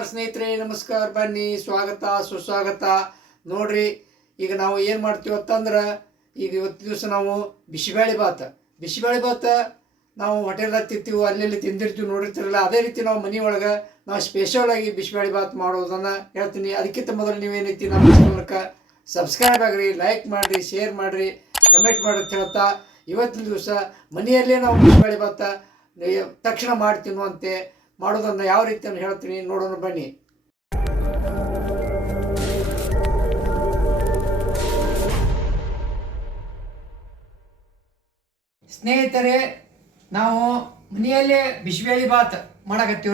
ನಮಸ್ಕಾರ ಸ್ನೇಹಿತರೆ, ನಮಸ್ಕಾರ ಬನ್ನಿ. ಸ್ವಾಗತ, ಸುಸ್ವಾಗತ. ನೋಡ್ರಿ, ಈಗ ನಾವು ಏನು ಮಾಡ್ತೀವಿ ಅಂತಂದ್ರೆ, ಈಗ ಇವತ್ತು ದಿವಸ ನಾವು ಬಿಸಿಬೇಳೆ ಭಾತ. ಬಿಸಿಬೇಳೆ ಭಾತ ನಾವು ಹೋಟೆಲ್ದಾಗ ತಿಂತೀವಿ ಅಲ್ಲೆಲ್ಲಿ ತಿಂದಿರ್ತೀವಿ ನೋಡಿರ್ತೀರಲ್ಲ, ಅದೇ ರೀತಿ ನಾವು ಮನೆ ಒಳಗೆ ನಾವು ಸ್ಪೆಷಲ್ ಆಗಿ ಬಿಸಿಬೇಳೆ ಭಾತ್ ಮಾಡೋದನ್ನ ಹೇಳ್ತೀನಿ. ಅದಕ್ಕಿಂತ ಮೊದಲು ನೀವೇನೈತಿ ನಮ್ಮ ಮೂಲಕ ಸಬ್ಸ್ಕ್ರೈಬ್ ಆಗ್ರಿ ಲೈಕ್ ಮಾಡಿರಿ ಶೇರ್ ಮಾಡಿರಿ ಕಮೆಂಟ್ ಮಾಡಿ ಅಂತ ಹೇಳ್ತಾ, ಇವತ್ತಿನ ದಿವಸ ಮನೆಯಲ್ಲೇ ನಾವು ಬಿಸಿಬೇಳೆ ಭಾತ, ತಕ್ಷಣ ಮಾಡಿ ತಿನ್ನುವಂತೆ ಮಾಡೋದನ್ನು ಯಾವ ರೀತಿಯನ್ನು ಹೇಳ್ತೀನಿ ನೋಡೋಣ ಬನ್ನಿ. ಸ್ನೇಹಿತರೆ, ನಾವು ಮನೆಯಲ್ಲೇ ಬಿಸಿಬೇಳಿ ಬಾತ್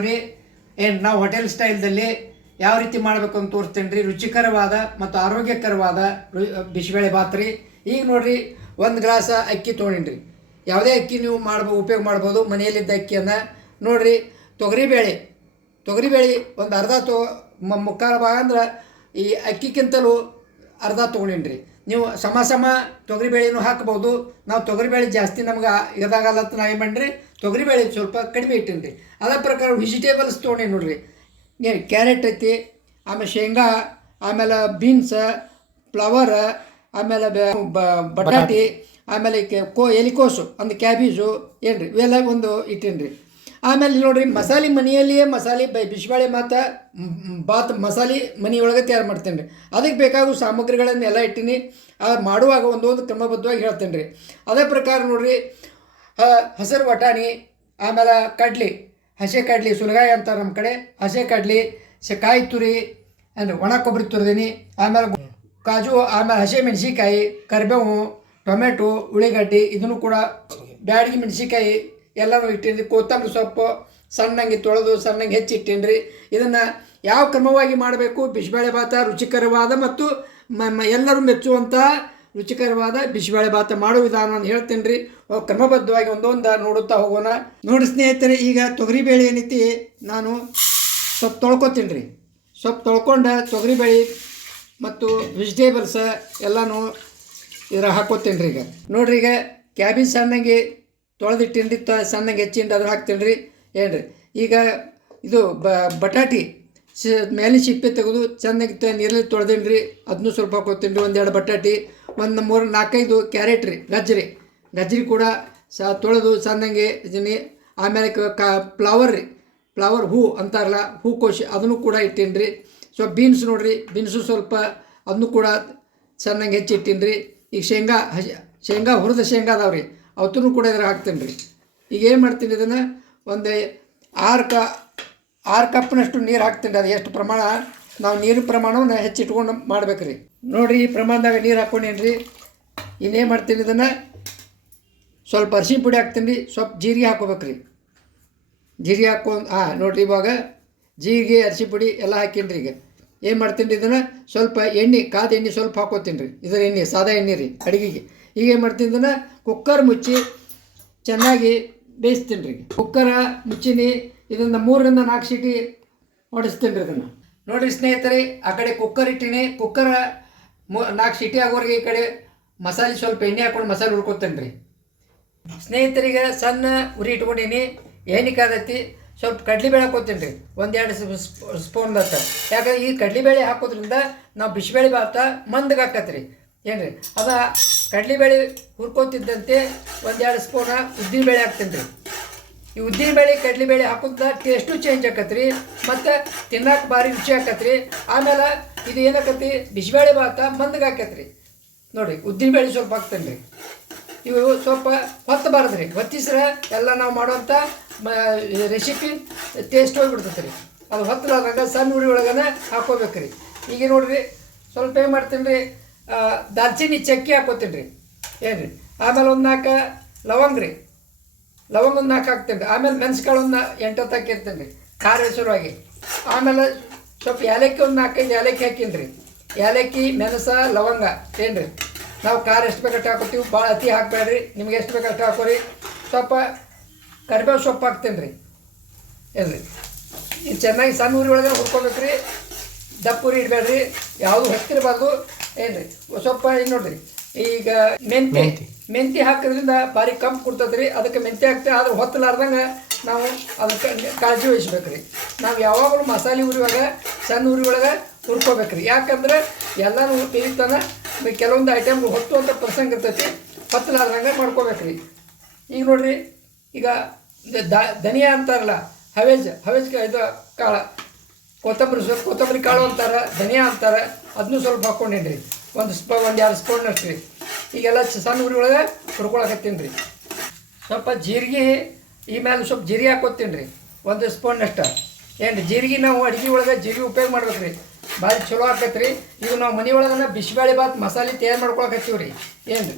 ರೀ ಏನು, ನಾವು ಹೋಟೆಲ್ ಸ್ಟೈಲ್ದಲ್ಲಿ ಯಾವ ರೀತಿ ಮಾಡಬೇಕು ಅಂತ ತೋರಿಸ್ತೇನೆ ರೀ. ರುಚಿಕರವಾದ ಮತ್ತು ಆರೋಗ್ಯಕರವಾದ ರು- ಬಿಸಿಬೇಳೆ ಬಾತ್ ರೀ. ಈಗ ನೋಡಿರಿ, ಒಂದು ಗ್ಲಾಸ ಅಕ್ಕಿ ತೊಗೊಂಡಿನ್ರಿ. ಯಾವುದೇ ಅಕ್ಕಿ ನೀವು ಮಾಡ್ಬೋ, ಉಪಯೋಗ ಮಾಡ್ಬೋದು ಮನೆಯಲ್ಲಿದ್ದ ಅಕ್ಕಿಯನ್ನು. ನೋಡ್ರಿ ತೊಗರಿಬೇಳೆ. ತೊಗರಿಬೇಳೆ ಒಂದು ಅರ್ಧ ತೊ ಮುಕ್ಕಾಲು ಭಾಗ ಅಂದ್ರೆ ಈ ಅಕ್ಕಿಗಿಂತಲೂ ಅರ್ಧ ತೊಗೊಂಡಿನ್ರಿ. ನೀವು ಸಮ ಸಮ ತೊಗರಿಬೇಳೆನೂ ಹಾಕ್ಬೋದು. ನಾವು ತೊಗರಿಬೇಳೆ ಜಾಸ್ತಿ ನಮ್ಗೆ ಇದಾಗಲ್ಲ ಅಂತ ನಾವು ಏನು ತೊಗರಿಬೇಳೆ ಸ್ವಲ್ಪ ಕಡಿಮೆ ಇಟ್ಟಿನ್ರಿ. ಅದೇ ಪ್ರಕಾರ ವೆಜಿಟೇಬಲ್ಸ್ ತೊಗೊಂಡಿ ನೋಡ್ರಿ. ಏನು ಕ್ಯಾರೆಟ್ ಐತಿ, ಆಮೇಲೆ ಶೇಂಗಾ, ಆಮೇಲೆ ಬೀನ್ಸ್, ಫ್ಲವರ್, ಆಮೇಲೆ ಬಟಾಟಿ, ಆಮೇಲೆ ಕೆ- ಎಲಿಕೋಸು, ಒಂದು ಕ್ಯಾಬೇಜು ಏನು ರೀ ಇವೆಲ್ಲ ಒಂದು ಇಟ್ಟೇನ್ರಿ. ಆಮೇಲೆ ನೋಡ್ರಿ, ಮಸಾಲೆ ಮನೆಯಲ್ಲಿಯೇ ಮಸಾಲೆ ಬೈ, ಬಿಸಿಬಾಳೆ ಮಾತ ಬಾತ್ ಮಸಾಲೆ ಮನೆಯೊಳಗೆ ತಯಾರು ಮಾಡ್ತೇನೆ ರೀ ಅದಕ್ಕೆ ಬೇಕಾಗುವ ಸಾಮಗ್ರಿಗಳನ್ನೆಲ್ಲ ಇಟ್ಟೀನಿ. ಆ, ಮಾಡುವಾಗ ಒಂದೊಂದು ಕ್ರಮಬದ್ಧವಾಗಿ ಹೇಳ್ತೇನೆ ರೀ ಅದೇ ಪ್ರಕಾರ ನೋಡ್ರಿ ಹಸಿರು ಬಟಾಣಿ ಆಮೇಲೆ ಕಡ್ಲಿ, ಹಸೆ ಕಡ್ಲಿ, ಸುಲಗಾಯಿ ಅಂತಾರೆ ನಮ್ಮ ಕಡೆ. ಹಸೆ ಕಡ್ಲಿ ಕಾಯಿ ತುರಿ ಅಂದರೆ ಒಣ ಕೊಬ್ಬರಿ ತುರಿದೀನಿ. ಆಮೇಲೆ ಕಾಜು, ಆಮೇಲೆ ಹಸೆ ಮೆಣಸಿಕಾಯಿ ಕರಿಬೇವು, ಟೊಮೆಟೊ ಉಳ್ಳಿಗಡ್ಡಿ ಇದನ್ನು ಕೂಡ ಬ್ಯಾಡಗಿ ಮೆಣಸಿಕಾಯಿ ಎಲ್ಲನೂ ಇಟ್ಟೀನಿ ಕೊತ್ತಂಬರಿ ಸೊಪ್ಪು, ಸಣ್ಣಂಗೆ ತೊಳೆದು, ಸಣ್ಣಂಗೆ ಹೆಚ್ಚಿಟ್ಟೀನಿ ಇದನ್ನು ಯಾವ ಕ್ರಮವಾಗಿ ಮಾಡಬೇಕು? ಬಿಸಿಬೇಳೆ ಭಾತ ರುಚಿಕರವಾದ ಮತ್ತು ಮ- ಎಲ್ಲರೂ ಮೆಚ್ಚುವಂಥ ರುಚಿಕರವಾದ ಬಿಸಿಬೇಳೆ ಭಾತ ಮಾಡೋ ವಿಧಾನವನ್ನು ಹೇಳ್ತೇನೆ ರೀ ಕ್ರಮಬದ್ಧವಾಗಿ ಒಂದೊಂದು ನೋಡುತ್ತಾ ಹೋಗೋಣ. ನೋಡಿ ಸ್ನೇಹಿತರೆ, ಈಗ ತೊಗರಿಬೇಳೆ ಏನೈತಿ? ನಾನು ಸೊಪ್ಪು ತೊಳ್ಕೊತೀನಿ ರೀ ಸೊಪ್ಪು ತೊಳ್ಕೊಂಡು ತೊಗರಿಬೇಳೆ ಮತ್ತು ವೆಜಿಟೇಬಲ್ಸ್ ಎಲ್ಲನೂ ಇದ್ರ ಹಾಕೋತೀನಿ ರೀ ಈಗ. ನೋಡ್ರಿ ಈಗ, ಕ್ಯಾಬೇಜ್ ಸಣ್ಣಂಗೆ ತೊಳೆದಿಟ್ಟಿನ್ರಿ ತ ಸಣ್ಣಗೆ ಹೆಚ್ಚಿಂಡಿ ಅದ್ರ ಹಾಕ್ತೀನಿ ರೀ ಏನ್ರಿ? ಈಗ ಇದು ಬಟಾಟಿ ಸಿ ಮೇಲೆ ಸಿಪ್ಪೆ ತೆಗೆದು ಚೆನ್ನಾಗಿ ನೀರಲ್ಲಿ ತೊಳೆದೀನಿ ರೀ ಅದನ್ನೂ ಸ್ವಲ್ಪ ಹಾಕೋತೀನಿ ರೀ ಒಂದೆರಡು ಬಟಾಟಿ, ಒಂದು ಮೂರು, ನಾಲ್ಕೈದು ಕ್ಯಾರೆಟ್ ರೀ ಗಜ್ರಿ ಗಜ್ಜರಿ ಕೂಡ ಸ, ತೊಳೆದು ಸಣ್ಣಂಗೆ ಇದೀನಿ. ಆಮೇಲೆ ಕ- ಫ್ಲವರ್ ರೀ. ಫ್ಲವರ್ ಹೂ ಅಂತಾರಲ್ಲ ಹೂಕೋಶಿ ಅದನ್ನು ಕೂಡ ಇಟ್ಟೀನಿ ರೀ ಸೊ ಬೀನ್ಸ್ ನೋಡಿರಿ, ಬೀನ್ಸು ಸ್ವಲ್ಪ ಅದನ್ನು ಕೂಡ ಚೆನ್ನಾಗಿ ಹೆಚ್ಚಿಟ್ಟೀನಿ ರೀ ಈಗ ಶೇಂಗಾ ಶೇಂಗಾ ಹುರಿದ ಶೇಂಗಾ ಅದಾವೆ ರೀ ಅವತ್ತೂ ಕೂಡ ಇದ್ರಾಗ ಹಾಕ್ತೀನಿ ರೀ. ಈಗ ಏನು ಮಾಡ್ತೀನಿ ಇದನ್ನು? ಒಂದು ಆರು ಕ ಆರು ಕಪ್ನಷ್ಟು ನೀರು ಹಾಕ್ತೀನಿ ಅದು ಎಷ್ಟು ಪ್ರಮಾಣ? ನಾವು ನೀರಿನ ಪ್ರಮಾಣವನ್ನು ಹೆಚ್ಚಿಟ್ಕೊಂಡು ಮಾಡ್ಬೇಕು ರೀ. ನೋಡಿರಿ, ಈ ಪ್ರಮಾಣದಾಗ ನೀರು ಹಾಕ್ಕೊಂಡೇನು ರೀ. ಇನ್ನೇನು ಮಾಡ್ತೀನಿ ಇದನ್ನು. ಸ್ವಲ್ಪ ಅರಿಶಿನ ಪುಡಿ ಹಾಕ್ತೀನಿ ರೀ. ಸ್ವಲ್ಪ ಜೀರಿಗೆ ಹಾಕೋಬೇಕು ರೀ. ಜೀರಿಗೆ ಹಾಕ್ಕೊಂಡು ಹಾಂ ನೋಡಿರಿ ಇವಾಗ ಜೀರಿಗೆ ಅರಿಶಿ ಪುಡಿ ಎಲ್ಲ ಹಾಕೀನಿ ರೀ ಈಗ. ಏನು ಮಾಡ್ತೀನಿ ರೀ ಇದನ್ನು? ಸ್ವಲ್ಪ ಎಣ್ಣೆ, ಕಾದ ಎಣ್ಣೆ ಸ್ವಲ್ಪ ಹಾಕೋತೀನಿ ರೀ. ಇದರ ಎಣ್ಣೆ, ಸಾದಾ ಎಣ್ಣೆ ರೀ, ಅಡುಗೆಗೆ. ಈಗ ಏನು ಮಾಡ್ತೀನಿ ಕುಕ್ಕರ್ ಮುಚ್ಚಿ ಚೆನ್ನಾಗಿ ಬೇಯಿಸ್ತೀನಿ ರೀ. ಕುಕ್ಕರ ಮುಚ್ಚಿನಿ ಇದನ್ನು ಮೂರರಿಂದ ನಾಲ್ಕು ಸೀಟಿ ಹೊಡಿಸ್ತೀನಿ ರೀ ಇದನ್ನು. ನೋಡಿರಿ ಸ್ನೇಹಿತರೆ, ಆ ಕಡೆ ಕುಕ್ಕರ್ ಇಟ್ಟೀನಿ. ಕುಕ್ಕರ ಮೂ, ನಾಲ್ಕು ಸೀಟಿ ಆಗೋರಿಗೆ ಈ ಕಡೆ ಮಸಾಲೆ ಸ್ವಲ್ಪ ಎಣ್ಣೆ ಹಾಕೊಂಡು ಮಸಾಲೆ ಹುರ್ಕೊತೇನೆ ರೀ. ಸ್ನೇಹಿತರಿಗೆ ಸಣ್ಣ ಉರಿ ಇಟ್ಕೊಂಡೀನಿ. ಎಣ್ಣೆ ಸ್ವಲ್ಪ ಸ್ವಲ್ಪ ಕಡ್ಲಿಬೇಳೆ ಹಾಕೋತೀನಿ ರೀ. ಒಂದೆರಡು ಸ್ಪೂನ್ ಬತ್ತ ಯಾಕಂದ್ರೆ ಈ ಕಡ್ಲಿಬೇಳೆ ಹಾಕೋದ್ರಿಂದ ನಾವು ಬಿಸಿಬೇಳೆ ಭಾತ ಮಂದಗೆ ಹಾಕತ್ತೆ ರೀ ಕಡ್ಲಿ ಬೆಳೆ ಅದ ಕಡ್ಲಿಬೇಳೆ ಹುರ್ಕೋತಿದ್ದಂತೆ ಒಂದೆರಡು ಸ್ಪೂನ ಉದ್ದಿನಬೇಳೆ ಹಾಕ್ತೀನಿ ರೀ ಈ ಉದ್ದಿನಬೇಳೆ ಕಡ್ಲಿಬೇಳೆ ಹಾಕೋದ್ನ ಟೇಸ್ಟು ಚೇಂಜ್ ಆಕತ್ರಿ, ಮತ್ತು ತಿನ್ನಕ್ಕೆ ಭಾರಿ ರುಚಿ ಆಕತ್ರಿ, ಆಮೇಲೆ ಇದು ಏನಾಕತಿ ಬಿಸಿಬೇಳೆ ಭಾತ ಮಂದಗೆ ಆಕತ್ರಿ ನೋಡಿರಿ ಉದ್ದಿನಬೇಳೆ ಸ್ವಲ್ಪ ಹಾಕ್ತೇನೆ ರೀ ಇವು ಸ್ವಲ್ಪ ಹೊತ್ತಬಾರ್ದು ರೀ ಹೊತ್ತಿಸ್ರೆ ಎಲ್ಲ ನಾವು ಮಾಡುವಂಥ ರೆಸಿಪಿ ಟೇಸ್ಟ್ ಹೋಗಿಬಿಡ್ತೈತೆ ರೀ ಅದು ಹೊತ್ತಲಾದಾಗ ಸಣ್ಣ ಉರಿ ಒಳಗನೆ ಹಾಕೋಬೇಕು ರೀ ಈಗ ನೋಡಿರಿ, ಸ್ವಲ್ಪ ಏನು ಮಾಡ್ತೀನಿ ರೀ ದಾಲ್ಚಿನ್ನಿ ಚಕ್ಕಿ ಹಾಕೋತೀನಿ ರೀ ಏನು ರೀ ಆಮೇಲೆ ಒಂದು ನಾಲ್ಕು ಲವಂಗ ರೀ. ಲವಂಗ ಒಂದು ನಾಲ್ಕು ಹಾಕ್ತೀನಿ ರೀ ಆಮೇಲೆ ಮೆಣಸ್ಕಾಳು ಒಂದು ಎಂಟತ್ತು ಹಾಕಿರ್ತೇನೆ ರೀ ಖಾರ ಹೆಸರುವಾಗಿ ಆಮೇಲೆ ಸ್ವಲ್ಪ ಏಲಕ್ಕಿ ಒಂದು ನಾಲ್ಕೈದು ಏಲಕ್ಕಿ ಹಾಕೀನಿ ರೀ ಏಲಕ್ಕಿ, ಮೆಣಸ, ಲವಂಗ ಏನು ರೀ ನಾವು ಖಾರ ಎಷ್ಟು ಬೇಕಷ್ಟು ಹಾಕೋತೀವಿ. ಭಾಳ ಅತಿ ಹಾಕಬೇಡ್ರಿ. ನಿಮ್ಗೆ ಎಷ್ಟು ಬೇಕಷ್ಟು ಹಾಕೋರಿ. ಸ್ವಲ್ಪ ಕರಿಬೇವು ಸೊಪ್ಪು ಹಾಕ್ತೀನಿ ರೀ ಏನ್ರಿ. ಇದು ಚೆನ್ನಾಗಿ ಸಣ್ಣ ಊರಿ ಒಳಗೆ ಹುಡ್ಕೊಬೇಕು ರೀ ದಪ್ಪ ಉರಿ ಇಡಬೇಡ್ರಿ ಯಾವುದು ಹತ್ತಿರಬಾರ್ದು ರೀ ಸ್ವಲ್ಪ ಏನು ನೋಡ್ರಿ ಈಗ ಮೆಂತ್ಯ ಮೆಂತೆ. ಹಾಕೋದ್ರಿಂದ ಭಾರಿ ಕಂಪು ಕೊಡ್ತದೆ ರೀ ಅದಕ್ಕೆ ಮೆಂತ್ಯ ಹಾಕ್ತೇವೆ ಆದ್ರೆ ಹೊತ್ತಲಾರ್ದಂಗೆ ನಾವು ಅದಕ್ಕೆ ಕಾಳಜಿ ವಹಿಸ್ಬೇಕು ರೀ ನಾವು ಯಾವಾಗಲೂ ಮಸಾಲೆ ಉರಿವಾಗ ಸಣ್ಣ ಉರಿ ಒಳಗೆ ಹುರ್ಕೋಬೇಕ್ರಿ. ಯಾಕಂದ್ರೆ ಎಲ್ಲನೂ ಬೇಯ್ತಾನ ಕೆಲವೊಂದು ಐಟಮ್ಗಳು ಹೊತ್ತು ಅಂತ ಪ್ರಸಂಗ ಇರ್ತೈತಿ ಹೊತ್ತಲಾರ್ದಂಗೆ ಮಾಡ್ಕೋಬೇಕ್ರಿ. ಈಗ ನೋಡಿರಿ ಈಗ ಧನಿಯಾ ಅಂತಾರಲ್ಲ ಹವೇಜ್ ಹವೇಜ್ ಇದು ಕಾಳ ಕೊತ್ತಂಬರಿ ಸ್ವಲ್ಪ ಕೊತ್ತಂಬರಿ ಕಾಳು ಅಂತಾರೆ, ಧನಿಯಾ ಅಂತಾರೆ ಅದನ್ನೂ ಸ್ವಲ್ಪ ಹಾಕ್ಕೊಂಡೇನಿ ಒಂದು ಸ್ಪ, ಒಂದು ಎರಡು ಸ್ಪೂನ್ ಅಷ್ಟು. ರೀ ಈಗೆಲ್ಲ ಸಣ್ಣ ಉರಿ ಒಳಗೆ ಹುರ್ಕೊಳಕತ್ತೀನಿ ರೀ ಸ್ವಲ್ಪ ಜೀರಿಗೆ, ಈ ಮೇಲೆ ಸ್ವಲ್ಪ ಜೀರಿಗೆ ಹಾಕೋತೀನಿ ರೀ ಒಂದು ಸ್ಪೂನ್ ಅಷ್ಟು. ಏನು ಜೀರಿಗೆ ನಾವು ಅಡುಗೆ ಒಳಗೆ ಜೀರಿಗೆ ಉಪಯೋಗ ಮಾಡ್ಬೇಕು ರೀ ಭಾರಿ ಚಲೋ ಆಕೈತೆ ರೀ ಈಗ ನಾವು ಮನೆ ಒಳಗನ ಬಿಸಿಬೇಳೆ ಬಾತ್ ಮಸಾಲೆ ತಯಾರು ಮಾಡ್ಕೊಳಕತ್ತೀವಿ ರೀ ಏನು ರೀ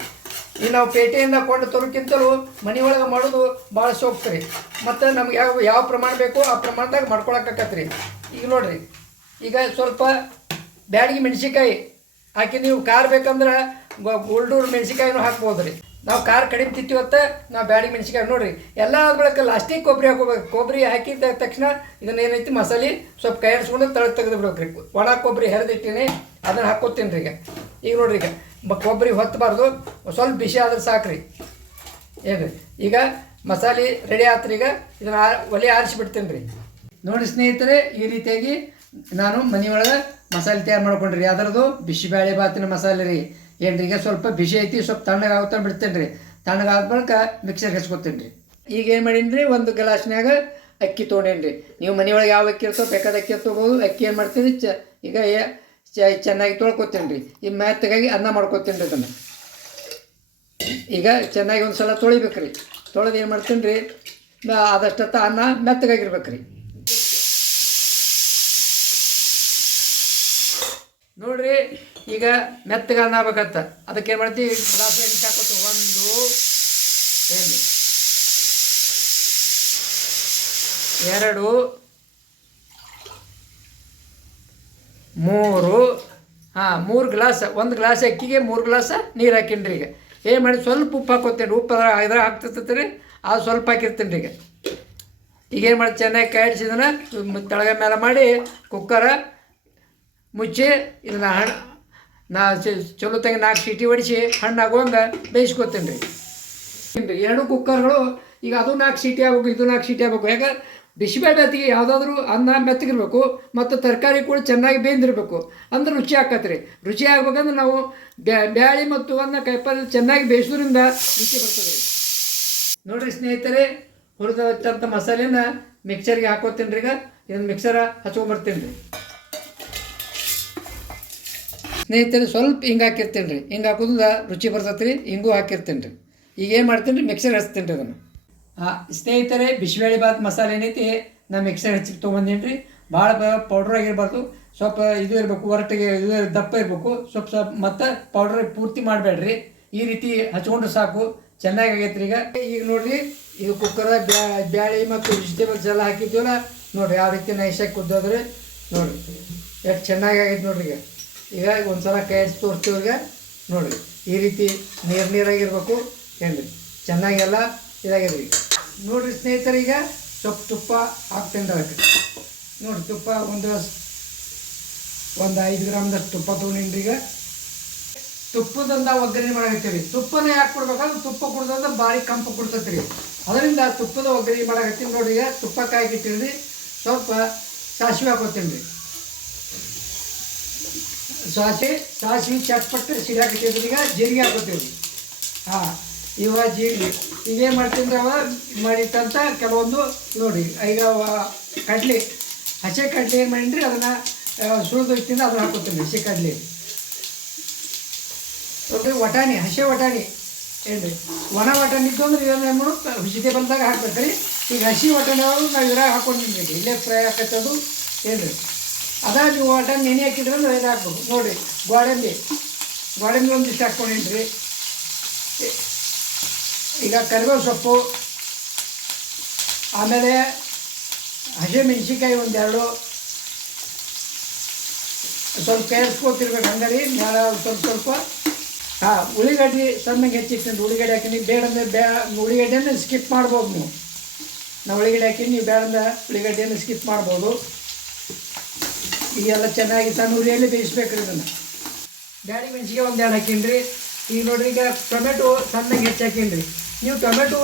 ಈಗ ನಾವು ಪೇಟೆಯಿಂದ ಕೊಂಡು ತರೋಕ್ಕಿಂತಲೂ ಮನೆ ಒಳಗೆ ಮಾಡೋದು ಭಾಳ ಸೋಕ್ತು ರೀ ಮತ್ತು ನಮ್ಗೆ ಯಾವ ಯಾವ ಪ್ರಮಾಣ ಬೇಕೋ ಆ ಪ್ರಮಾಣದಾಗ ಮಾಡ್ಕೊಳಕತ್ತೈತೆ ಈಗ ನೋಡಿರಿ, ಈಗ ಸ್ವಲ್ಪ ಬ್ಯಾಡಗಿ ಮೆಣಸಿಕಾಯಿ ಹಾಕಿ ನೀವು ಖಾರ ಬೇಕಂದ್ರೆ ಗೋಲ್ಡೂರು ಮೆಣಸಿನ್ಕಾಯಿನೂ ಹಾಕ್ಬೋದು ರೀ ನಾವು ಖಾರ ಕಡಿಮೆ ತಿಂತೀವತ್ತ ನಾವು ಬ್ಯಾಡಗಿ ಮೆಣಸಿಕಾಯಿ ನೋಡ್ರಿ, ಎಲ್ಲ ಆದ್ಮೇಲೆ ಲಾಸ್ಟಿಗೆ ಕೊಬ್ಬರಿ ಹಾಕೋಬೇಕು ಕೊಬ್ಬರಿ ಹಾಕಿದ ತಕ್ಷಣ ಇದನ್ನ ಏನೈತಿ ಮಸಾಲೆ, ಸ್ವಲ್ಪ ಕೈ ಆಡಿಸ್ಕೊಂಡು ತಳ ತೆಗೆದು ಬಿಡ್ಬೇಕ್ರಿ ಒಣ ಕೊಬ್ಬರಿ ಹೆರೆದಿಟ್ಟಿನಿ, ಅದನ್ನ ಹಾಕೋತೀನಿ ರೀ ಈಗ. ಈಗ ನೋಡ್ರಿ ಈಗ ಕೊಬ್ಬರಿ ಹೊತ್ತಬಾರ್ದು ಸ್ವಲ್ಪ ಬಿಸಿ ಆದ್ರೆ ಸಾಕ್ರಿ. ಏನು ಈಗ ಮಸಾಲೆ ರೆಡಿ ಆತ್ರಿ ಈಗ ಇದನ್ನ ಒಲೆ ಆರಿಸಿಬಿಡ್ತೀನಿ ರೀ. ನೋಡಿ ಸ್ನೇಹಿತರೆ, ಈ ರೀತಿಯಾಗಿ ನಾನು ಮನೆಯೊಳಗೆ ಮಸಾಲೆ ತಯಾರು ಮಾಡ್ಕೊಂಡ್ರಿ. ಅದರದು ಬಿಸಿಬೇಳೆ ಬಾತಿನ ಮಸಾಲೆ ರೀ. ಏನು ಈಗ ಸ್ವಲ್ಪ ಬಿಸಿ ಐತಿ, ಸ್ವಲ್ಪ ತಣ್ಣಗಾಗುತ್ತಾ ಬಿಡ್ತೇನೆ ರೀ ತಣ್ಣಗಾದ ಬಳಿಕ ಮಿಕ್ಸರ್ಗೆ ಹಚ್ಕೊತೀನಿ ರೀ ಈಗ ಏನು ಮಾಡೀನಿ ರೀ ಒಂದು ಗ್ಲಾಸ್ನಾಗ ಅಕ್ಕಿ ತೊಗೊಂಡೇನಿ ರೀ ನೀವು ಮನೆಯೊಳಗೆ ಯಾವ ಅಕ್ಕಿ ಇರ್ತೋ ಬೇಕಾದ ಅಕ್ಕಿ ತೊಗೋದು ಅಕ್ಕಿ ಏನು ಮಾಡ್ತೀನಿ ಚ, ಈಗ ಚೆನ್ನಾಗಿ ತೊಳ್ಕೊತೀನಿ ರೀ ಈ ಮೆತ್ತಗಾಗಿ ಅನ್ನ ಮಾಡ್ಕೊತೀನಿ ರೀ ಅದನ್ನು. ಈಗ ಚೆನ್ನಾಗಿ ಒಂದು ಸಲ ತೊಳಿಬೇಕು ರೀ ತೊಳೆದು ಏನು ಮಾಡ್ತೀನಿ ರೀ ಆದಷ್ಟತ್ತ ಅನ್ನ ಮೆತ್ತಗಾಗಿರ್ಬೇಕು ರೀ ನೋಡ್ರಿ, ಈಗ ಮೆತ್ತಗೆ ಆಗ್ಬೇಕತ್ತ ಅದಕ್ಕೆ ಏನು ಮಾಡ್ತೀವಿ ಗ್ಲಾಸ್ ಹಾಕೋತು ಒಂದು ಎರಡು, ಮೂರು, ಹಾಂ, ಮೂರು ಗ್ಲಾಸ್ ಒಂದು ಗ್ಲಾಸ್ ಅಕ್ಕಿಗೆ ಮೂರು ಗ್ಲಾಸ್ ನೀರು ಹಾಕಿನ್ರಿ ಈಗ. ಏನು ಮಾಡಿ, ಸ್ವಲ್ಪ ಉಪ್ಪು ಹಾಕೋತೀನಿ ಉಪ್ಪು ಅದ್ರ ಇದ್ರ ಹಾಕ್ತಿರ್ತೀನಿ ರೀ ಅದು ಸ್ವಲ್ಪ ಹಾಕಿರ್ತೀನಿ ಈಗ. ಈಗ ಏನು ಮಾಡಿ, ಚೆನ್ನಾಗಿ ಕಾಯಿಡ್ಸಿದನ ತೆಳಗ ಮೇಲೆ ಮಾಡಿ ಕುಕ್ಕರ ಮುಚ್ಚಿ, ಇದನ್ನ ಹಣ್ಣು ನಾ ಚಲೋ ತಂಗಿ ನಾಲ್ಕು ಸೀಟಿ ಹೊಡಿಸಿ ಹಣ್ಣು ಆಗುವಂಗೆ ಬೇಯಿಸ್ಕೊತೀನಿ ರೀ ಎರಡು ಕುಕ್ಕರ್ಗಳು, ಈಗ ಅದು ನಾಲ್ಕು ಸೀಟಿ ಆಗ್ಬೇಕು, ಇದು ನಾಲ್ಕು ಸೀಟಿ ಆಗ್ಬೇಕು. ಯಾಕೆ ಬಿಸಿಬೇಳೆ ಹೊತ್ತಿಗೆ ಯಾವುದಾದ್ರೂ ಅನ್ನ ಮೆತ್ತಗಿರ್ಬೇಕು, ಮತ್ತು ತರಕಾರಿ ಕೂಡ ಚೆನ್ನಾಗಿ ಬೇಯ್ದಿರಬೇಕು. ಅಂದ್ರೆ ರುಚಿ ಆಕತ್ತೆ ರೀ ರುಚಿ ಆಗ್ಬೇಕಂದ್ರೆ ನಾವು ಬ್ಯಾ- ಬ್ಯಾಳಿ ಮತ್ತು ಅನ್ನ ಕಾಯಿಪಲ್ಲೆ ಚೆನ್ನಾಗಿ ಬೇಯಿಸೋದ್ರಿಂದ ರುಚಿ ಬರ್ತದೆ ನೋಡ್ರಿ ಸ್ನೇಹಿತರೆ ಹುರಿದಂಥ ಮಸಾಲೆನ ಮಿಕ್ಸರ್ಗೆ ಹಾಕೋತೀನಿ ರೀ ಈಗ. ಇದನ್ನು ಮಿಕ್ಸರ ಹಚ್ಕೊಂಬರ್ತೀನಿ ರೀ ಸ್ನೇಹಿತರೆ ಸ್ವಲ್ಪ ಹಿಂಗೆ ಹಾಕಿರ್ತೀನಿ ರೀ. ಹಿಂಗೆ ಹಾಕೋದ್ರಿಂದ ರುಚಿ ಬರ್ತೈತೆ ರೀ. ಹಿಂಗೂ ಹಾಕಿರ್ತೀನಿ ರೀ. ಈಗ ಏನು ಮಾಡ್ತೀನಿ ರೀ? ಮಿಕ್ಸರ್ ಹಚ್ತೀನಿ ರೀ ಅದನ್ನು. ಸ್ನೇಹಿತರೆ, ಬಿಸಿಬೇಳೆ ಬಾತ್ ಮಸಾಲೆ ಏನೈತಿ? ನಾ ಮಿಕ್ಸರ್ ಹಚ್ಚಿ ತೊಗೊಂಡೀನಿ ರೀ. ಭಾಳ ಪೌಡ್ರ್ ಆಗಿರ್ಬಾರ್ದು. ಸ್ವಲ್ಪ ಇದು ಇರಬೇಕು ಹೊರಟಿಗೆ ಇದು ದಪ್ಪ ಇರಬೇಕು. ಸ್ವಲ್ಪ ಸ್ವಲ್ಪ ಮತ್ತು ಪೌಡ್ರ್ ಪೂರ್ತಿ ಮಾಡಬೇಡ್ರಿ. ಈ ರೀತಿ ಹಚ್ಕೊಂಡ್ರೆ ಸಾಕು. ಚೆನ್ನಾಗಿ ಆಗೈತೆ ಈಗ. ಈಗ ನೋಡಿರಿ, ಇದು ಕುಕ್ಕರ್ದಾಗ ಬ್ಯಾ, ಬ್ಯಾಳಿ ಮತ್ತು ವೆಜಿಟೇಬಲ್ಸ್ ಎಲ್ಲ ಹಾಕಿದ್ದೀವಲ್ಲ ನೋಡಿರಿ ಯಾವ ರೀತಿ ನೈಸಾಗಿ ಕುದ್ದೋದ್ರೆ. ನೋಡಿರಿ, ಎಷ್ಟು ಚೆನ್ನಾಗಿ ಆಗೈತೆ ನೋಡ್ರಿ ಈಗ. ಈಗ ಒಂದು ಸಲ ಕೈ ಹಚ್ಚಿ ತೋರಿಸ್ತೀವಿ ಈಗ ನೋಡ್ರಿ ಈ ರೀತಿ ನೀರು ನೀರಾಗಿರ್ಬೇಕು ಏನ್ರಿ? ಚೆನ್ನಾಗೆಲ್ಲ ಇದಾಗಿದ್ರಿ ನೋಡ್ರಿ ಸ್ನೇಹಿತರೆ, ಈಗ ಸ್ವಲ್ಪ ತುಪ್ಪ ಹಾಕ್ತೀನಿ ಅದಕ್ಕೆ. ನೋಡಿ, ತುಪ್ಪ ಒಂದು ಒಂದು ಐದು ಗ್ರಾಮ್ದಷ್ಟು ತುಪ್ಪ ತೊಗೊಂಡಿನ್ರಿ ಈಗ. ತುಪ್ಪದಿಂದ ಒಗ್ಗರಣೆ ಮಾಡಾಕತ್ತೀವಿ ತುಪ್ಪನ ಯಾಕೆ ಕೊಡ್ಬೇಕಂದ್ರೆ ತುಪ್ಪ ಕುಡ್ದಂದ್ರೆ ಭಾರಿ ಕಂಪು ಕೊಡ್ತೈತೆ ಅದರಿಂದ ತುಪ್ಪದ ಒಗ್ಗರಣೆ ಮಾಡಾಕತ್ತೀವಿ ನೋಡಿ ಈಗ. ತುಪ್ಪ ಕಾಯ್ಕಿಟ್ಟಿರಿ ಸ್ವಲ್ಪ ಸಾಸಿವೆ ಹಾಕೋತೀನಿ ರೀ ಸಾಸಿವೆ ಸಾಸಿವೆ ಚಟ್ಪಟ್ಟು ಸಿಡಾಕತ್ತಿದ್ರಿ ಈಗ ಜೀರಿಗೆ ಹಾಕೋತೀವಿ. ರೀ ಹಾಂ, ಇವಾಗ ಜೀರಿಗೆ. ಈಗೇನು ಮಾಡ್ತೀನಿ ಮಾಡಿಟ್ಟಂತ ಕೆಲವೊಂದು ನೋಡಿ, ಈಗ ಕಡಲೆ, ಹಸೆ ಕಡ್ಲೆ ಏನು ಮಾಡಿದ್ರಿ ಅದನ್ನು ಸುಳಿದು ಇಟ್ಟಿಂದ ಅದನ್ನ ಹಾಕೋತೀನಿ ಹಸಿ ಕಡ್ಲೆ. ನೋಡ್ರಿ ವಟಾಣಿ, ಹಸಿ ವಟಾಣಿ. ಏನು ಒಣ ವಟಾಣಿ ಇದ್ದು ಅಂದ್ರೆ ಇವನ್ನ ಏನು ವೆಜಿಟೇಬಲ್ದಾಗ ಹಾಕ್ಬೇಕು. ರೀ ಈಗ ಹಸಿ ವಟಾಣಿ ನಾವು ಇದ್ರಾಗ ಹಾಕೊಂಡು ರೀ ಇಲ್ಲೇ ಫ್ರೈ ಹಾಕತ್ತದು ಏನು ಅದ ನೀವು ಓಟ ನೆನೆ ಹಾಕಿದ್ರೆ ಇದು ಹಾಕ್ಬೇಕು ನೋಡಿ, ಗೋಡಂಬಿ. ಗೋಡಂಬಿ ಒಂದಿಷ್ಟು ಹಾಕ್ಕೊಂಡಿನ್ರಿ. ಈಗ ಕರಿಬೇವು ಸೊಪ್ಪು, ಆಮೇಲೆ ಹಸಿ ಮೆಣಸಿನ್ಕಾಯಿ ಒಂದೆರಡು, ಸ್ವಲ್ಪ ಕೇಳಿಸ್ಕೊತಿರ್ಬೇಕು ಹಂಗಾರಿ ಮೇಲೆ ಸ್ವಲ್ಪ ಸ್ವಲ್ಪ, ಹಾಂ ಉಳ್ಳಿಗಡ್ಡಿ ಸಣ್ಣಗೆ ಹೆಚ್ಚಿಟ್ಟು ಉಳ್ಳಿಗಡ್ಡೆ ಹಾಕಿನಿ ಬೇಡ ಅಂದರೆ ಬೇ ಉಳ್ಳಿಗಡ್ಡೆಯನ್ನು ಸ್ಕಿಪ್ ಮಾಡ್ಬೋದು ನೀವು. ನಾವು ಉಳ್ಳಿಗಡ್ಡೆ ಹಾಕಿನಿ ನೀವು ಬೇಡ ಅಂದ್ರೆ ಉಳ್ಳಿಗಡ್ಡೆಯನ್ನು ಸ್ಕಿಪ್ ಮಾಡ್ಬೋದು. ಈಗೆಲ್ಲ ಚೆನ್ನಾಗಿ ಸಣ್ಣ ಉರಿಯಲ್ಲಿ ಬೇಯಿಸ್ಬೇಕ್ರಿ ಇದನ್ನು ಬ್ಯಾಳಿ ಮೆಣಸಿಗೆ ಒಂದು ಎರಡು ಹಾಕೀನಿ ಈಗ ನೋಡ್ರಿ ಈಗ ಟೊಮೆಟೊ ಸಣ್ಣಗೆ ಹೆಚ್ಚು ಹಾಕೀನಿ ನೀವು ಟೊಮೆಟೊ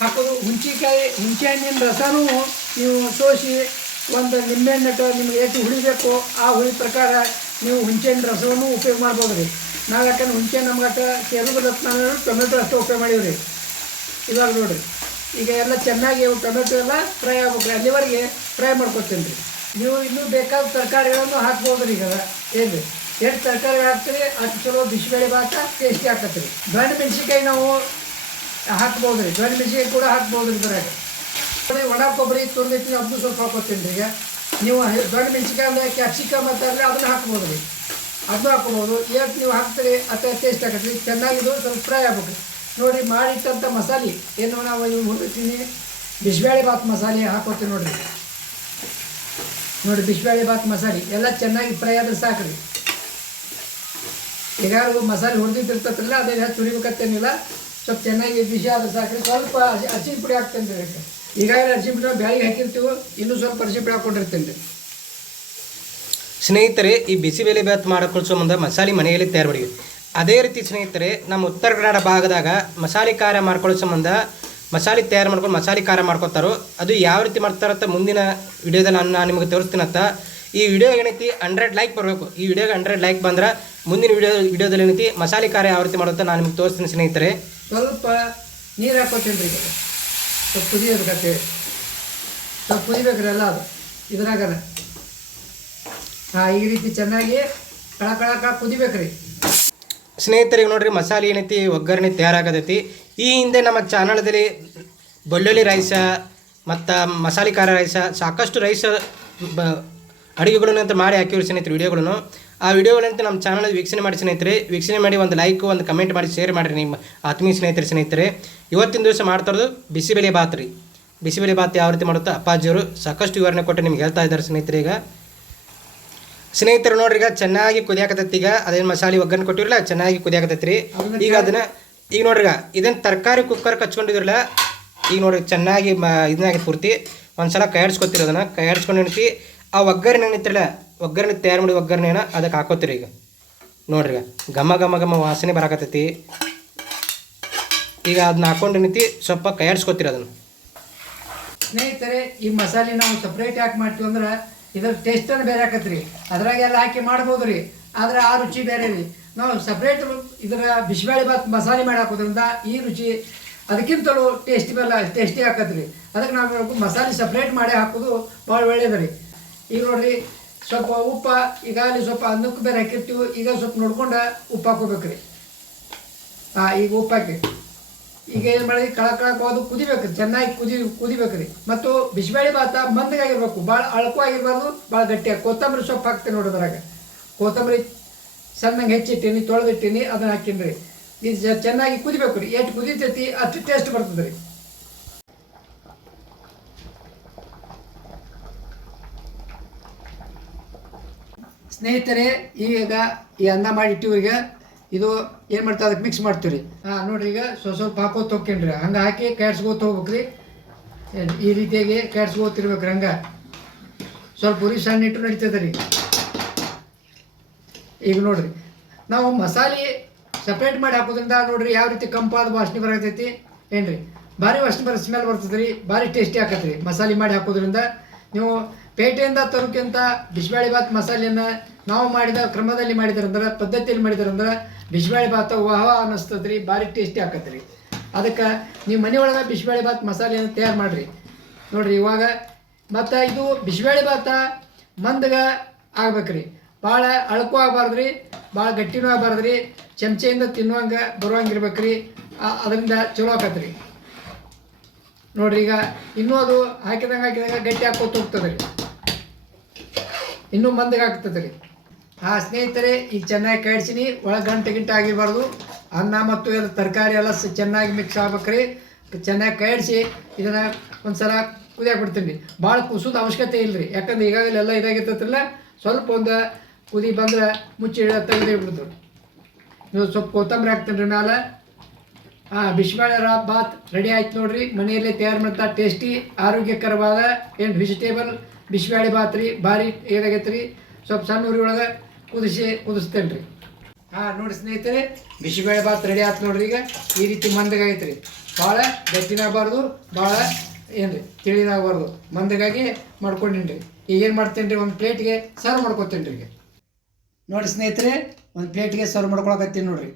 ಹಾಕೋದು ಹುಂಚಿಕಾಯಿ ಹುಂಚೆ ಹಣ್ಣಿನ ರಸನೂ ನೀವು ಸೋಸಿ ಒಂದು ನಿಂಬೆಹಣ್ಣು ಅಥವಾ ನಿಮ್ಗೆ ಎಷ್ಟು ಹುಳಿ ಬೇಕು ಆ ಹುಳಿ ಪ್ರಕಾರ ನೀವು ಹುಂಚೆಹಣ್ಣು ರಸವನ್ನು ಉಪಯೋಗ ಮಾಡ್ಬೋದು ರೀ ನಾವು ಯಾಕಂದ್ರೆ ಹುಂಚೆ ನಮ್ಗೆ ಸೇರುವುದಕ್ಕೆ ನಾನು ಟೊಮೆಟೊ ಅಷ್ಟು ಉಪಯೋಗ ಮಾಡೀವಿ ರೀ ಇವಾಗ ನೋಡಿರಿ. ಈಗ ಎಲ್ಲ ಚೆನ್ನಾಗಿ ಟೊಮೆಟೊ ಎಲ್ಲ ಫ್ರೈ ಆಗ್ಬೇಕು ಅಲ್ಲಿವರೆಗೆ ಫ್ರೈ ಮಾಡ್ಕೊತೀನಿ ರೀ ನೀವು ಇನ್ನೂ ಬೇಕಾದ ತರಕಾರಿಗಳನ್ನು ಹಾಕ್ಬೋದು ರೀ ಈಗ. ಏನು? ಎಷ್ಟು ತರಕಾರಿ ಹಾಕ್ತೀರಿ ಅಷ್ಟು ಚಲೋ ಬಿಸಿಬೇಳೆ ಭಾತ ಟೇಸ್ಟಿ ಹಾಕತ್ತೀರಿ. ದೊಣ್ಣೆ ಮೆಣಸಿನ್ಕಾಯಿ ನಾವು ಹಾಕ್ಬೋದು ರೀ ದೊಣ್ಣೆ ಮೆಣಸಿನ್ಕಾಯಿ ಕೂಡ ಹಾಕ್ಬೋದು ರೀ ಇದ್ರಾಗ ನೋಡಿ, ಒಣ ಕೊಬ್ಬರಿ ತುರ್ದಿಟ್ಟು ಅದನ್ನು ಸ್ವಲ್ಪ ಹಾಕೋತೀನಿ ಈಗ. ನೀವು ದೊಡ್ಡ ಮೆಣಸಿನ್ಕಾಯಿ ಅಂದರೆ ಕ್ಯಾಪ್ಸಿಕಮ್ ಅಂತ ಅಂದರೆ ಅದನ್ನು ಹಾಕ್ಬೋದು ರೀ ಅದನ್ನು ಹಾಕ್ಬೋದು. ಏನು ನೀವು ಹಾಕ್ತೀರಿ ಅಥವಾ ಟೇಸ್ಟ್ ಆಗತ್ತೆ. ರೀ ಚೆನ್ನಾಗಿದು ಸ್ವಲ್ಪ ಫ್ರೈ ಆಗ್ಬೇಕು. ನೋಡಿ ಮಾಡಿಟ್ಟಂಥ ಮಸಾಲೆ. ಏನು ನಾವು ಇವು ಹುಡುಕ್ತೀನಿ ಬಿಸಿಬೇಳೆ ಭಾತ್ ಮಸಾಲೆ ಹಾಕೋತೀನಿ ನೋಡಿರಿ. ನೋಡಿ ಬಿಸಿಬೇಳೆ ಬಾತ್ ಮಸಾಲೆ, ಎಲ್ಲ ಚೆನ್ನಾಗಿ ಫ್ರೈ ಆದ್ರೆ ಸಾಕ್ರಿ. ಈಗ ಮಸಾಲೆ ಹುರಿದಿಟ್ಟಿರ್ತಲ್ಲ ಅದೇ ಹೆಚ್ಚು ಹುರಿಬೇಕತ್ತೇನಿಲ್ಲ, ಸ್ವಲ್ಪ ಚೆನ್ನಾಗಿ ಬಿಸಿ ಆದ್ರೆ ಸಾಕ್ರಿ. ಸ್ವಲ್ಪ ಹಸಿ ಪುಡಿ ಹಾಕ್ತೇನೆ ರೀ ಈಗ ಈಗಾಗಲೇ ಹಸಿನ ಪುಡಿ ಬ್ಯಾಳಿಗೆ ಹಾಕಿರ್ತೀವಿ, ಇನ್ನೂ ಸ್ವಲ್ಪ ಹಸಿ ಪುಡಿ ಹಾಕ್ಕೊಂಡಿರ್ತೇನೆ ರೀ. ಸ್ನೇಹಿತರೆ, ಈ ಬಿಸಿಬೇಳೆ ಭಾತ್ ಮಾಡೋಕ್ಕೂ ಸಂಬಂಧ ಮಸಾಲೆ ಮನೆಯಲ್ಲಿ ತಯಾರು ಮಾಡಿದ್ವಿ. ಅದೇ ರೀತಿ ಸ್ನೇಹಿತರೆ, ನಮ್ಮ ಉತ್ತರ ಕನ್ನಡ ಭಾಗದಾಗ ಮಸಾಲೆ ಕಾರ್ಯ ಮಾಡ್ಕೊಳ್ಳೋ ಸಂಬಂಧ ಮಸಾಲೆ ತಯಾರು ಮಾಡ್ಕೊಂಡು ಮಸಾಲೆ ಖಾರ ಮಾಡ್ಕೊತಾರೋ, ಅದು ಯಾವ ರೀತಿ ಮಾಡ್ತಾರಂತ ಮುಂದಿನ ವಿಡಿಯೋದಲ್ಲಿ ನಾನು ನಾನು ನಿಮಗೆ ತೋರಿಸ್ತೀನಂತ ಈ ವಿಡಿಯೋ ಏನೈತಿ? ಹಂಡ್ರೆಡ್ ಲೈಕ್ ಬರಬೇಕು. ಈ ವಿಡಿಯೋಗೆ ಹಂಡ್ರೆಡ್ ಲೈಕ್ ಬಂದ್ರೆ ಮುಂದಿನ ವಿಡಿಯೋ ವಿಡಿಯೋದಲ್ಲಿ ಏನೈತಿ? ಮಸಾಲೆ ಖಾರ ಯಾವ ರೀತಿ ಮಾಡುತ್ತೆ ನಾನು ನಿಮ್ಗೆ ತೋರಿಸ್ತೀನಿ ಸ್ನೇಹಿತರೆ. ಸ್ವಲ್ಪ ನೀರು ಹಾಕೋತೀನಿ ರೀ. ಸ್ವಲ್ಪ ಕುದಿಯಬೇಕಂತೇಳಿ ಸ್ವಲ್ಪ ಕುದಿಬೇಕ್ರಿ ಎಲ್ಲ ಅದು. ಇದ್ರಾಗಲ್ಲ ಹಾಂ, ಈ ರೀತಿ ಚೆನ್ನಾಗಿ ಕಳ ಕಳ ಕಳ ಕುದಿಬೇಕ್ರಿ. ಸ್ನೇಹಿತರಿಗೆ ನೋಡ್ರಿ, ಮಸಾಲೆ ಏನೈತಿ, ಒಗ್ಗರಣೆ ತಯಾರಾಗತೈತಿ. ಈ ಹಿಂದೆ ನಮ್ಮ ಚಾನಲ್ದಲ್ಲಿ ಬೆಳ್ಳುಳ್ಳಿ ರೈಸ ಮತ್ತು ಮಸಾಲೆ ಖಾರ ರೈಸ ಸಾಕಷ್ಟು ರೈಸ ಬ ಅಡುಗೆಗಳನ್ನಂತ ಮಾಡಿ ಹಾಕಿವ್ರಿ ಸ್ನೇಹಿತರು ವಿಡಿಯೋಗಳನ್ನು. ಆ ವಿಡಿಯೋಗಳಂತ ನಮ್ಮ ಚಾನಲ್ ವೀಕ್ಷಣೆ ಮಾಡಿ ಸ್ನೇಹಿತರೆ. ವೀಕ್ಷಣೆ ಮಾಡಿ ಒಂದು ಲೈಕ್ ಒಂದು ಕಮೆಂಟ್ ಮಾಡಿ ಶೇರ್ ಮಾಡಿರಿ ನಿಮ್ಮ ಆತ್ಮೀಯ ಸ್ನೇಹಿತರೆ ಸ್ನೇಹಿತರೆ. ಇವತ್ತಿನ ದಿವಸ ಮಾಡ್ತಾರದು ಬಿಸಿಬೇಳೆ ಬಾತ್ ರೀ ಬಿಸಿಬೇಳೆ ಬಾತ್ ಯಾವ ರೀತಿ ಮಾಡುತ್ತೋ? ಅಪ್ಪಾಜಿಯವರು ಸಾಕಷ್ಟು ವಿವರಣೆ ಕೊಟ್ಟು ನಿಮ್ಗೆ ಹೇಳ್ತಾ ಇದ್ದಾರೆ ಸ್ನೇಹಿತರೆ ಈಗ. ಸ್ನೇಹಿತರು ನೋಡ್ರಿ, ಈಗ ಚೆನ್ನಾಗಿ ಕುದಿಯಾಕತ್ತೈತಿ. ಈಗ ಅದೇನು ಮಸಾಲೆ ಒಗ್ಗರಣೆ ಕೊಟ್ಟಿರಲ್ಲ ಚೆನ್ನಾಗಿ ಕುದಿಯಾಕತ್ತೈತಿ ರೀ ಈಗ ಅದನ್ನ, ಈಗ ನೋಡ್ರಿ, ಈಗ ಇದನ್ನ ತರಕಾರಿ ಕುಕ್ಕರ್ ಕಚ್ಕೊಂಡಿದ್ರಲ್ಲ ಈಗ ನೋಡ್ರಿ, ಚೆನ್ನಾಗಿ ಮ ಇದನ್ನಾಗಿ ಪೂರ್ತಿ. ಒಂದ್ಸಲ ಕೈಯಾಡ್ಸ್ಕೊತೀರಿ ಅದನ್ನ. ಕೈಯಾಡ್ಸ್ಕೊಂಡು ಏನೈತಿ ಆ ಒಗ್ಗರಣೆ ಏನೈತಿರಲ್ಲ ಒಗ್ಗರಣೆ ತಯಾರು ಮಾಡಿ ಒಗ್ಗರಣೆನ ಅದಕ್ಕೆ ಹಾಕೋತೀರಿ ಈಗ. ನೋಡ್ರಿ ಘಮ ಘಮ ಘಮ ವಾಸನೆ ಬರಾಕತ್ತೈತಿ. ಈಗ ಅದನ್ನ ಹಾಕೊಂಡು ಏನೈತಿ ಸ್ವಲ್ಪ ಕೈಯಾಡ್ಸ್ಕೊತೀರಿ ಅದನ್ನು. ಸ್ನೇಹಿತರೆ, ಈ ಮಸಾಲೆ ನಾವು ಸಪ್ರೇಟ್ ಯಾಕೆ ಮಾಡ್ತೀವಿ ಅಂದ್ರೆ ಇದ್ರ ಟೇಸ್ಟನ್ನು ಬೇರೆ ಹಾಕತ್ರಿ. ಅದ್ರಾಗೆಲ್ಲ ಹಾಕಿ ಮಾಡ್ಬೋದು ರೀ. ಆದ್ರೆ ಆ ರುಚಿ ಬೇರೆ ರೀ. ನಾವು ಸಪ್ರೇಟ್ ಇದರ ಬಿಸಿಬೇಳೆ ಭಾತ್ ಮಸಾಲೆ ಮಾಡಿ ಹಾಕೋದ್ರಿಂದ ಈ ರುಚಿ ಅದಕ್ಕಿಂತಲೂ ಟೇಸ್ಟಿ ಬೆಲ್ಲ ಟೇಸ್ಟಿ ಹಾಕತ್ರಿ ಅದಕ್ಕೆ ನಾವು ಮಸಾಲೆ ಸಪ್ರೇಟ್ ಮಾಡಿ ಹಾಕೋದು ಭಾಳ ಒಳ್ಳೇದು ರೀ. ಈಗ ನೋಡಿರಿ, ಸ್ವಲ್ಪ ಉಪ್ಪ ಅಲ್ಲಿ ಸ್ವಲ್ಪ ಅನ್ನಕ್ಕೆ ಬೇರೆ ಹಾಕಿರ್ತೀವಿ, ಈಗ ಸ್ವಲ್ಪ ನೋಡ್ಕೊಂಡು ಉಪ್ಪು ಹಾಕೋಬೇಕ್ರಿ. ಹಾಂ ಈಗ ಉಪ್ಪು ಹಾಕಿ. ಈಗ ಏನು ಮಾಡಿ ಕಳ ಕಳಕ್ ಹೋದು ಕುದಿಬೇಕು, ಚೆನ್ನಾಗಿ ಕುದಿ ಕುದಿಬೇಕ್ರಿ ಮತ್ತು ಬಿಸಿಬೇಳೆ ಭಾತ ಮಂದಗಾಗಿರ್ಬೇಕು ಭಾಳ ಅಳಕು ಆಗಿರ್ಬಾರ್ದು ಭಾಳ ಗಟ್ಟಿಯಾಗಿ. ಕೊತ್ತಂಬರಿ ಸೊಪ್ಪು ಹಾಕ್ತೀನಿ ನೋಡೋದ್ರಾಗ ಕೊತ್ತಂಬರಿ ಸಣ್ಣಂಗೆ ಹೆಚ್ಚಿಟ್ಟೀನಿ, ತೊಳೆದಿಟ್ಟೀನಿ, ಅದನ್ನ ಹಾಕಿನ್ರಿ ಇದು ಜ- ಚೆನ್ನಾಗಿ ಕುದಿಬೇಕು ರೀ. ಎಷ್ಟು ಕುದಿತೈತಿ ಅಷ್ಟು ಟೇಸ್ಟ್ ಬರ್ತದೆ ರೀ. ಸ್ನೇಹಿತರೆ, ಈಗ ಈ ಅನ್ನ ಮಾಡಿಟ್ಟಿವ್ರಿಗೆ ಈಗ ಇದು ಏನು ಮಾಡ್ತಾ ಅದಕ್ಕೆ ಮಿಕ್ಸ್ ಮಾಡ್ತೀವಿ ರೀ ಹಾಂ, ನೋಡ್ರಿ, ಈಗ ಸ್ವಲ್ಪ ಸ್ವಲ್ಪ ಹಾಕೋ ತೊಕ್ಕಿನ್ರಿ ಹಂಗೆ ಹಾಕಿ ಕೆಡ್ಸ್ಕೋತ ಹೋಗ್ಬೇಕ್ರಿ. ಏನ್, ಈ ರೀತಿಯಾಗಿ ಕೆಡ್ಸ್ಕೋತಿರ್ಬೇಕ್ರಿ ಹಂಗೆ. ಸ್ವಲ್ಪ ಉರಿ ಸಣ್ಣ ಇಟ್ಟು ನಡೀತದೆ ರೀ. ಈಗ ನೋಡ್ರಿ, ನಾವು ಮಸಾಲೆ ಸಪ್ರೇಟ್ ಮಾಡಿ ಹಾಕೋದ್ರಿಂದ ನೋಡ್ರಿ ಯಾವ ರೀತಿ ಕಂಪಾದ ವಾಸನೆ ಬರತೈತಿ ಏನ್ರಿ, ಭಾರಿ ವಾಸನೆ ಬರೋ ಸ್ಮೆಲ್ ಬರ್ತದೆ ರೀ. ಭಾರಿ ಟೇಸ್ಟಿ ಆಕತ್ರಿ ಮಸಾಲೆ ಮಾಡಿ ಹಾಕೋದ್ರಿಂದ. ನೀವು ಪೇಟೆಯಿಂದ ತರೋಕ್ಕಿಂತ ಬಿಸಿಬೇಳೆ ಭಾತ್ ಮಸಾಲೆಯನ್ನು ನಾವು ಮಾಡಿದ ಕ್ರಮದಲ್ಲಿ ಮಾಡಿದ್ರಂದ್ರೆ ಪದ್ಧತಿಯಲ್ಲಿ ಮಾಡಿದ್ರಂದ್ರೆ ಬಿಸಿಬೇಳೆ ಭಾತ ವಾಹ ಅನ್ನಿಸ್ತದೆ ರೀ ಭಾರಿ ಟೇಸ್ಟಿ ಆಕತ್ರಿ. ಅದಕ್ಕೆ ನೀವು ಮನೆ ಒಳಗೆ ಬಿಸಿಬೇಳೆ ಭಾತ್ ಮಸಾಲೆಯನ್ನು ತಯಾರು ಮಾಡಿರಿ. ನೋಡಿರಿ ಇವಾಗ ಮತ್ತು ಇದು ಬಿಸಿಬೇಳೆ ಭಾತ ಮಂದಗ ಆಗ್ಬೇಕ್ರಿ. ಭಾಳ ಅಳಕು ಆಗಬಾರ್ದು ರೀ ಭಾಳ ಗಟ್ಟಿನೂ ಆಗಬಾರ್ದು ರೀ ಚಮಚೆಯಿಂದ ತಿನ್ನುವಂಗೆ ಬರುವಂಗಿರ್ಬೇಕ್ರಿ ರೀ ಅದರಿಂದ ಚಲೋ ಆಕತ್ರಿ. ನೋಡ್ರಿ ಈಗ ಇನ್ನೂ ಅದು ಹಾಕಿದಂಗೆ ಹಾಕಿದಂಗೆ ಗಟ್ಟಿ ಹಾಕೋತ ಹೋಗ್ತದೆ ರೀ ಇನ್ನೂ ಮಂದಗೆ ಆಗ್ತದೆ ರೀ ಆ ಸ್ನೇಹಿತರೆ, ಈಗ ಚೆನ್ನಾಗಿ ಕಳಿಸಿನಿ ಒಳಗೆ ಗಂಟೆ ಆಗಿರಬಾರ್ದು. ಅನ್ನ ಮತ್ತು ಎಲ್ಲ ತರಕಾರಿ ಎಲ್ಲ ಚೆನ್ನಾಗಿ ಮಿಕ್ಸ್ ಆಗ್ಬೇಕ್ರಿ. ಚೆನ್ನಾಗಿ ಕಾಯಿಡ್ಸಿ, ಇದನ್ನು ಒಂದ್ಸಲ ಕುದಿಯಾಕೆ ಬಿಡ್ತೀನಿ ಭಾಳ ಕುಸೋದು ಅವಶ್ಯಕತೆ ಇಲ್ಲ ರೀ ಯಾಕಂದ್ರೆ ಈಗಾಗಲೇ ಎಲ್ಲ ಇದಾಗಿರ್ತೈತಿಲ್ಲ, ಸ್ವಲ್ಪ ಒಂದು ಕುದಿ ಬಂದ್ರೆ ಮುಚ್ಚಿ ತೆಗೆದು ಬಿಡ್ತು ನೀವು ಸ್ವಲ್ಪ ಕೊತ್ತಂಬರಿ ಹಾಕ್ತೀನಿ ರೀ ಮ್ಯಾಲೆ. ಹಾಂ ಬಿಸಿಬೇಳೆ ಬಾತ್ ರೆಡಿ ಆಯ್ತು ನೋಡ್ರಿ. ಮನೆಯಲ್ಲೇ ತಯಾರು ಮಾಡ್ತಾ ಟೇಸ್ಟಿ ಆರೋಗ್ಯಕರವಾದ ಏನು ವೆಜಿಟೇಬಲ್ ಬಿಸಿಬೇಳೆ ಬಾತ್ ರೀ ಭಾರಿ ಏನಾಗೈತೆ ರೀ ಸ್ವಲ್ಪ ಸಣ್ಣ ಊರಿ ಒಳಗೆ ಕುದಿಸಿ ಕುದಿಸ್ತೇನೆ ರೀ ಹಾಂ, ನೋಡಿ ಸ್ನೇಹಿತರೆ, ಬಿಸಿಬೇಳೆ ಬಾತ್ ರೆಡಿ ಆಯ್ತು ನೋಡ್ರಿ ಈಗ. ಈ ರೀತಿ ಮಂದಗಾಗೈತೆ ರೀ ಭಾಳ ಗಟ್ಟಿನಾಗಬಾರ್ದು ಭಾಳ ಏನು ರೀ ತಿಳಿದಾಗಬಾರ್ದು ಮಂದಗಾಗಿ ಮಾಡ್ಕೊಂಡಿನಿ ರೀ ಈಗ ಏನು ಮಾಡ್ತೇನೆ ರೀ ಒಂದು ಪ್ಲೇಟ್ಗೆ ಸರ್ವ್ ಮಾಡ್ಕೊತೀನಿ ರೀ ಈಗ. ನೋಡಿ ಸ್ನೇಹಿತರೆ, ಒಂದು ಪ್ಲೇಟ್ಗೆ ಸರ್ವ್ ಮಾಡ್ಕೊಳಕತ್ತೀನಿ ನೋಡ್ರಿ.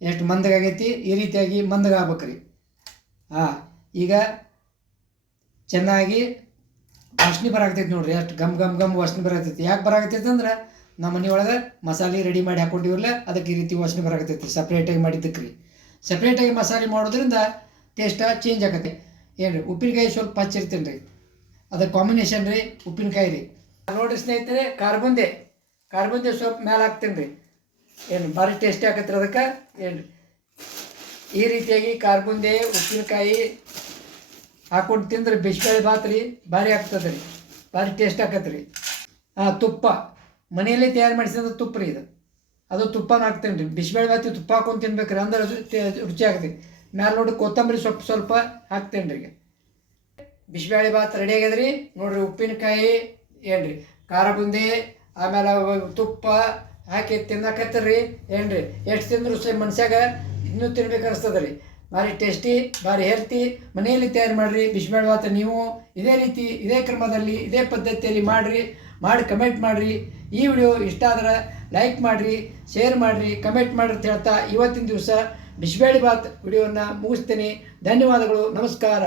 ಎಷ್ಟು ಮಂದಗಾಗೈತಿ, ಈ ರೀತಿಯಾಗಿ ಮಂದಗ ಆಗ್ಬೇಕ್ರಿ ಹಾಂ, ಈಗ ಚೆನ್ನಾಗಿ ವಾಸನೆ ಬರಾಕತೈತಿ ನೋಡ್ರಿ. ಎಷ್ಟು ಗಮ್ ಗಮ್ ಗಮ್ ವಾಸನೆ ಬರಾಕತೈತಿ ಯಾಕೆ ಬರಾಕತೈತಿ ಅಂದ್ರೆ ನಮ್ಮ ಮನೆಯೊಳಗೆ ಮಸಾಲೆ ರೆಡಿ ಮಾಡಿ ಹಾಕೊಂಡಿವ್ರಲ್ಲ, ಅದಕ್ಕೆ ಈ ರೀತಿ ವಾಸನೆ ಬರಾಕತೈತಿ ಸಪ್ರೇಟಾಗಿ ಮಾಡಿದ್ದಕ್ಕೆ ರೀ ಸಪ್ರೇಟಾಗಿ ಮಸಾಲೆ ಮಾಡೋದ್ರಿಂದ ಟೇಸ್ಟ ಚೇಂಜ್ ಆಗತ್ತೆ. ಏನು ರೀ ಉಪ್ಪಿನಕಾಯಿ ಸ್ವಲ್ಪ ಹಚ್ಚಿರ್ತೀನಿ ರೀ ಅದಕ್ಕೆ ಕಾಂಬಿನೇಷನ್ ರೀ, ಉಪ್ಪಿನಕಾಯಿ ರೀ. ನೋಡಿ ಸ್ನೇಹಿತರೆ ಕಾರ್ಬಂದೆ ಕಾರ್ಬಂದೆ ಸ್ವಲ್ಪ ಮೇಲೆ ಹಾಕ್ತೀನಿ ರೀ ಏನು ಭಾರಿ ಟೇಸ್ಟಿ ಆಕತ್ರಿ ಅದಕ್ಕೆ. ಏನು ಈ ರೀತಿಯಾಗಿ ಕಾರ್ಬುಂದೆ ಉಪ್ಪಿನಕಾಯಿ ಹಾಕೊಂಡು ತಿಂದ್ರೆ ಬಿಸಿಬೇಳೆ ಭಾತ್ ರೀ ಭಾರಿ ಆಗ್ತದೆ ರೀ ಭಾರಿ ಟೇಸ್ಟ್ ಆಕತ್ತೆ ರೀ ಹಾಂ ತುಪ್ಪ. ಮನೆಯಲ್ಲೇ ತಯಾರು ಮಾಡಿಸಿದ ತುಪ್ಪ ರೀ ಇದು. ಅದು ತುಪ್ಪನ ಹಾಕ್ತೇನೆ ರೀ. ಬಿಸಿಬೇಳೆ ಬಾತಿ ತುಪ್ಪ ಹಾಕೊಂಡು ತಿನ್ಬೇಕ್ರಿ. ಅಂದ್ರೆ ಅದು ರುಚಿ ಆಗ್ತದೆ ಮ್ಯಾಲೆ ನೋಡಿ ಕೊತ್ತಂಬರಿ ಸ್ವಲ್ಪ ಸ್ವಲ್ಪ ಹಾಕ್ತೇನೆ ರೀ ಬಿಸಿಬೇಳೆ ಭಾತ್ ರೆಡಿ ಆಗ್ಯದ ರೀ. ನೋಡ್ರಿ ಉಪ್ಪಿನಕಾಯಿ ಏನ್ರಿ? ಖಾರ ಬುಂದಿ, ಆಮೇಲೆ ತುಪ್ಪ ಹಾಕಿ ತಿನ್ನಕತ್ತರಿ ಏನ್ರಿ? ಎಷ್ಟು ತಿಂದ್ರು ಸಹ ಮನ್ಸಾಗ ಇನ್ನೂ ತಿನ್ಬೇಕು ಅನಿಸ್ತದ ರೀ. ಭಾರಿ ಟೇಸ್ಟಿ, ಭಾರಿ ಹೆಲ್ತಿ. ಮನೆಯಲ್ಲಿ ತಯಾರು ಮಾಡಿರಿ. ಬಿಸಿಬೇಳೆ ಭಾತ ನೀವು ಇದೇ ರೀತಿ, ಇದೇ ಕ್ರಮದಲ್ಲಿ, ಇದೇ ಪದ್ಧತಿಯಲ್ಲಿ ಮಾಡಿರಿ. ಮಾಡಿ ಕಮೆಂಟ್ ಮಾಡಿರಿ. ಈ ವಿಡಿಯೋ ಇಷ್ಟ ಆದರೆ ಲೈಕ್ ಮಾಡಿರಿ, ಶೇರ್ ಮಾಡಿರಿ, ಕಮೆಂಟ್ ಮಾಡಿರಿ ಅಂತ ಹೇಳ್ತಾ ಇವತ್ತಿನ ದಿವಸ ಬಿಸಿಬೇಳೆ ಬಾತ್ ವಿಡಿಯೋನ ಮುಗಿಸ್ತೀನಿ. ಧನ್ಯವಾದಗಳು. ನಮಸ್ಕಾರ.